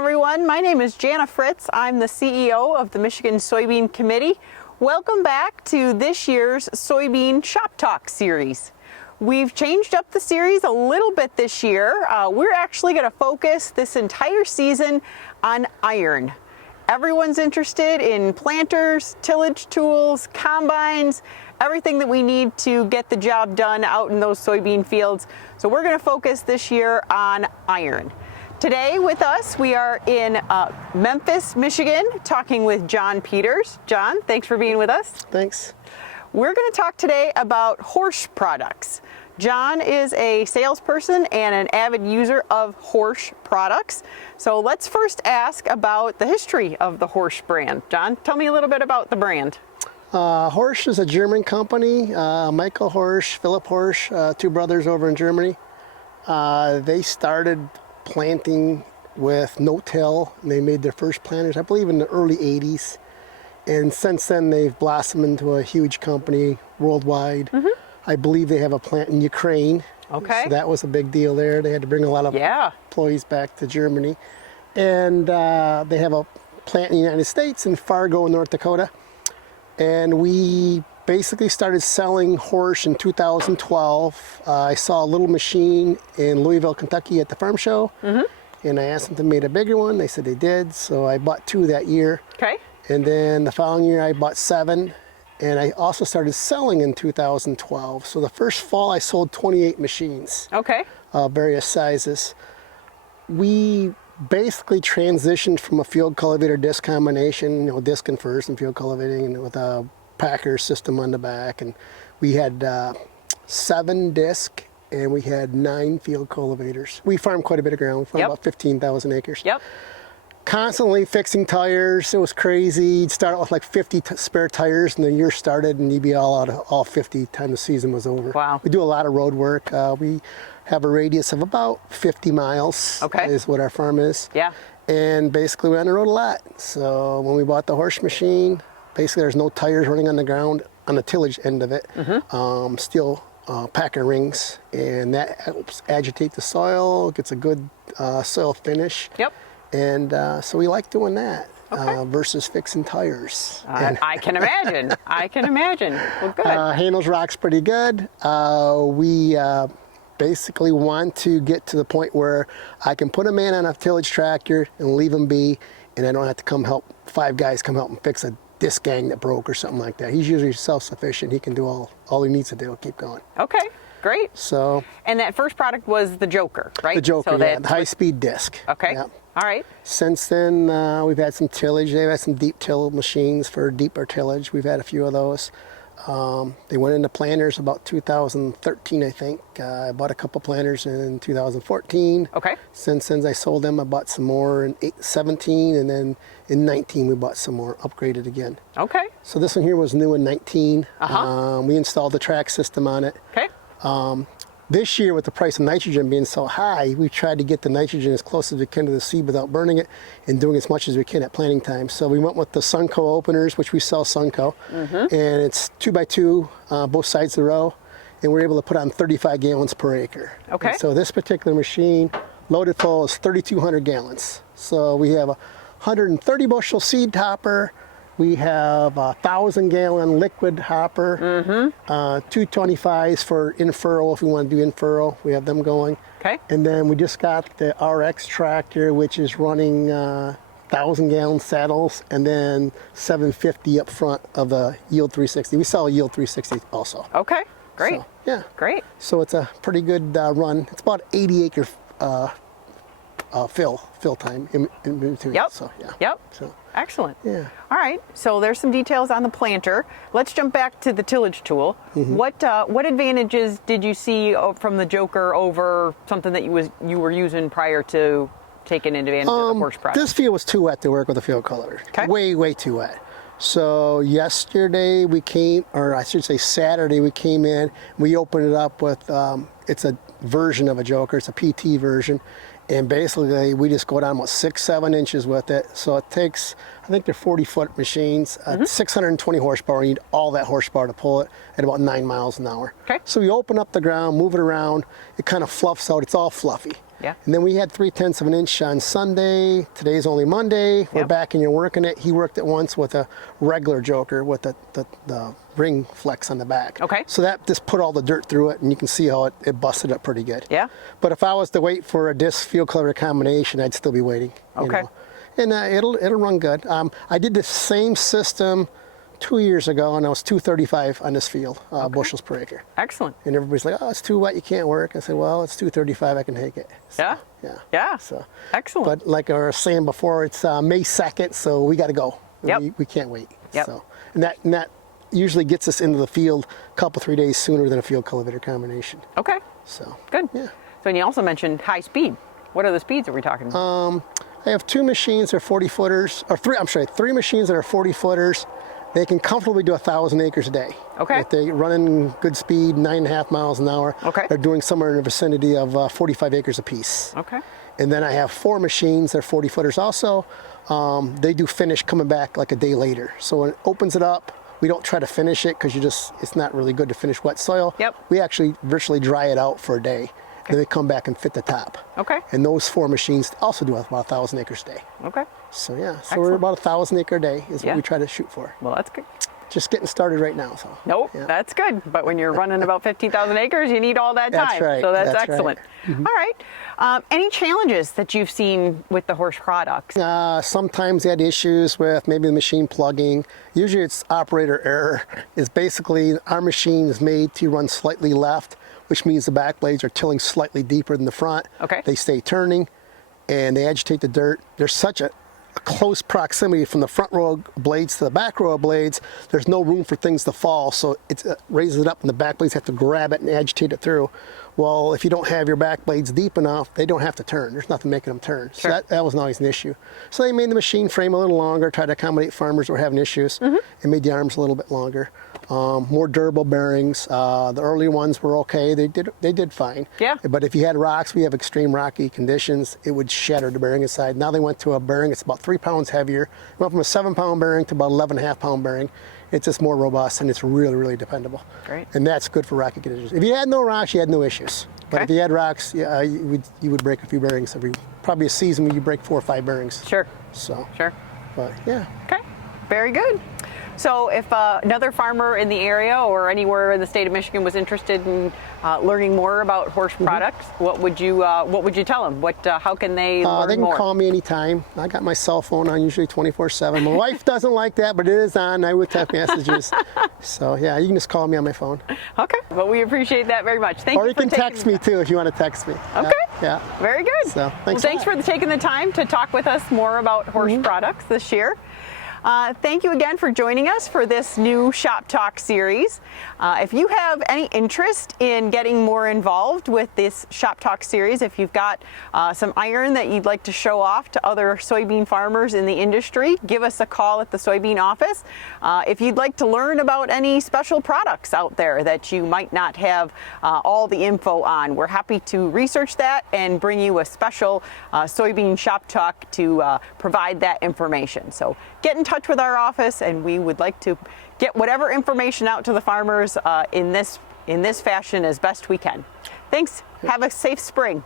everyone. My name is Jana Fritz. I'm the CEO of the Michigan Soybean Committee. Welcome back to this year's Soybean Shoptalk series. We've changed up the series a little bit this year. We're actually going to focus this entire season on iron. Everyone's interested in planters, tillage tools, combines, everything that we need to get the job done out in those soybean fields. So we're going to focus this year on iron. Today with us, we are in Memphis, Michigan, talking with John Peters. John, thanks for being with us. Thanks. We're going to talk today about Horsch products. John is a salesperson and an avid user of Horsch products. So let's first ask about the history of the Horsch brand. John, tell me a little bit about the brand. Horsch is a German company. Michael Horsch, Philip Horsch, two brothers over in Germany. They started planting with no-till, and they made their first planters, I believe, in the early 80s. And since then, they've blossomed into a huge company worldwide. Mm-hmm. I believe they have a plant in Ukraine. Okay. So that was a big deal there. They had to bring a lot of employees back to Germany. And they have a plant in the United States in Fargo, North Dakota. And we basically started selling Horsch in 2012. I saw a little machine in Louisville, Kentucky at the farm show. Mm-hmm. And I asked them to make a bigger one. They said they did. So I bought 2 that year. Okay. And then the following year I bought 7. And I also started selling in 2012. So the first fall I sold 28 machines. Okay. Various sizes. We basically transitioned from a field cultivator disc combination, disc and first and field cultivating, and with a packer system on the back. And we had 7 disc and we had 9 field cultivators. We farmed quite a bit of ground. We farmed about 15,000 acres. Yep. Constantly fixing tires. It was crazy. You'd start out with like 50 spare tires, and the year started, and you'd be all out of all 50 time the season was over. Wow. We do a lot of road work. We have a radius of about 50 miles. Okay. Is what our farm is. Yeah. And basically we're on the road a lot. So when we bought the Horsch machine, basically there's no tires running on the ground on the tillage end of it. Mm-hmm. Steel packer rings, and that helps agitate the soil, gets a good soil finish. Yep. And so we like doing that versus fixing tires. I can imagine. I can imagine. Well, good. Handles rocks pretty good. We basically want to get to the point where I can put a man on a tillage tractor and leave him be, and I don't have to come help 5 guys come help and fix a disc gang that broke or something like that. He's usually self-sufficient. He can do all he needs to do. Keep going. Okay. Great. So. And that first product was the Joker, right? The Joker, the high-speed disc. Okay. Yep. All right. Since then, we've had some tillage. They've had some deep till machines for deeper tillage. We've had a few of those. They went into planters about 2013, I think. I bought a couple planters in 2014. Okay. Since then, I sold them. I bought some more in 17, and then in 19, we bought some more, upgraded again. Okay. So this one here was new in 19. We installed the track system on it. Okay. This year, with the price of nitrogen being so high, we tried to get the nitrogen as close as we can to the seed without burning it, and doing as much as we can at planting time. So we went with the Sunco openers, which we sell Sunco, and it's 2x2, both sides of the row, and we're able to put on 35 gallons per acre. Okay. And so this particular machine, loaded full, is 3,200 gallons. So we have a 130 bushel seed topper. We have a 1,000-gallon liquid hopper, 225s for in-furrow if we want to do in-furrow. We have them going. Okay. And then we just got the RX tractor, which is running 1,000-gallon saddles, and then 750 up front of the Yield 360. We sell a Yield 360 also. Okay, great. So, yeah. Great. So it's a pretty good run. It's about 80-acre fill time in between. Yep. So, yeah. Yep. So. Excellent. Yeah. All right. So there's some details on the planter. Let's jump back to the tillage tool. Mm-hmm. What advantages did you see from the Joker over something that you were using prior to taking advantage of the Horsch product? This field was too wet to work with a field cultivator. Okay. Way too wet. So yesterday we came, or I should say Saturday we came in. We opened it up with it's a version of a Joker. It's a PT version. And basically, we just go down about 6-7 inches with it. So it takes, I think they're 40-foot machines, 620 horsepower. You need all that horsepower to pull it at about 9 miles an hour. Okay. So we open up the ground, move it around. It kind of fluffs out. It's all fluffy. Yeah. And then we had 3/10 of an inch on Sunday. Today's only Monday. We're Yep. back and you're working it. He worked it once with a regular joker with the ring flex on the back. Okay. So that just put all the dirt through it, and you can see how it busted up pretty good. Yeah. But if I was to wait for a disc field cleaver combination, I'd still be waiting. you Okay. know. And it'll run good. I did the same system 2 years ago, and I was 235 on this field, bushels per acre. Excellent. And everybody's like, "Oh, it's too wet, you can't work." I said, "Well, it's 235, I can take it." So, Yeah. yeah, Yeah. So, Excellent. but like I was saying before, it's May 2nd, so we got to go. Yep. We can't wait. Yep. So, and that usually gets us into the field a couple 3 days sooner than a field cultivator combination. Okay. So Good. yeah. So, and you also mentioned high speed. What are the speeds that we're talking about? I have 2 machines that are 40 footers, or 3 machines that are 40 footers. They can comfortably do 1,000 acres a day. Okay. If they run in good speed, 9.5 miles an hour. Okay. They're doing somewhere in the vicinity of 45 acres apiece. Okay. And then I have 4 machines that are 40 footers also. They do finish coming back like a day later. So when it opens it up, we don't try to finish it because it's not really good to finish wet soil. Yep. We actually virtually dry it out for a day. Then they come back and fit the top. Okay. And those 4 machines also do about 1,000 acres a day. Okay. So yeah, so Excellent. we're about 1,000 acre a day is Yeah. what we try to shoot for. Well, that's good. Just getting started right now. So. Nope, Yeah. that's good. But when you're running about 15,000 acres, you need all that time. That's right. So that's That's excellent. right. All right. Any challenges that you've seen with the Horsch products? Sometimes they had issues with maybe the machine plugging. Usually it's operator error. It's basically our machine is made to run slightly left, which means the back blades are tilling slightly deeper than the front. Okay. They stay turning and they agitate the dirt. There's such a close proximity from the front row blades to the back row blades. There's no room for things to fall, so it raises it up and the back blades have to grab it and agitate it through. Well, if you don't have your back blades deep enough, they don't have to turn. There's nothing making them turn. Sure. So that wasn't always an issue. So they made the machine frame a little longer, tried to accommodate farmers who were having issues, and made the arms a little bit longer. More durable bearings. The early ones were okay. They did fine. Yeah. But if you had rocks, we have extreme rocky conditions, it would shatter the bearing inside. Now they went to a bearing that's about 3 pounds heavier. Went from a 7-pound bearing to about 11.5-pound bearing. It's just more robust and it's really, really dependable. Great. And that's good for rocky conditions. If you had no rocks, you had no issues. But Okay. if you had rocks, yeah, you would break a few bearings probably a season where you break 4 or 5 bearings. Sure. So, Sure. but yeah. Okay. Very good. So if another farmer in the area or anywhere in the state of Michigan was interested in learning more about Horsch products, what would you tell them? How can they learn They can more? call me anytime. I got my cell phone on usually 24/7. My wife doesn't like that, but it is on. I would text messages. So yeah, you can just call me on my phone. Okay. Well, we appreciate that very much. Thank Or you you for can taking text me too if you want to text me. Okay. Yeah. Very good. So, thanks well, a thanks lot. for taking the time to talk with us more about Horsch products this year. Thank you again for joining us for this new Shop Talk series. If you have any interest in getting more involved with this Shop Talk series, if you've got some iron that you'd like to show off to other soybean farmers in the industry, give us a call at the soybean office. If you'd like to learn about any special products out there that you might not have all the info on, we're happy to research that and bring you a special soybean Shop Talk to provide that information. So get in touch with our office and we would like to get whatever information out to the farmers in this fashion as best we can. Thanks. Have a safe spring.